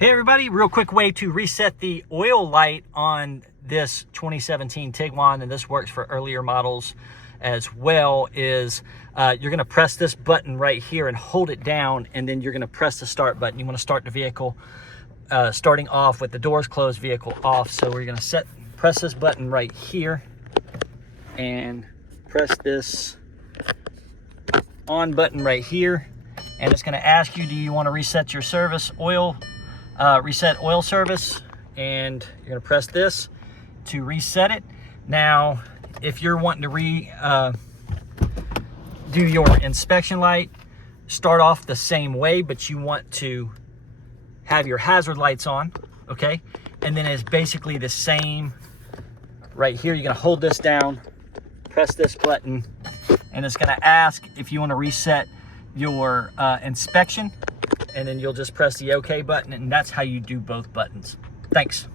Hey everybody, real quick way to reset the oil light on this 2017 Tiguan, and this works for earlier models as well, is you're gonna press this button right here and hold it down, and then you're gonna press the start button. You wanna start the vehicle starting off with the doors closed, vehicle off. So we're gonna press this button right here and press this on button right here. And it's gonna ask you, do you wanna reset your service reset oil service? And you're gonna press this to reset it. Now, if you're wanting to do your inspection light, start off the same way, but you want to have your hazard lights on, okay? And then it's basically the same right here. You're gonna hold this down, press this button, and it's gonna ask if you wanna reset your inspection, and then you'll just press the OK button, and that's how you do both buttons. Thanks.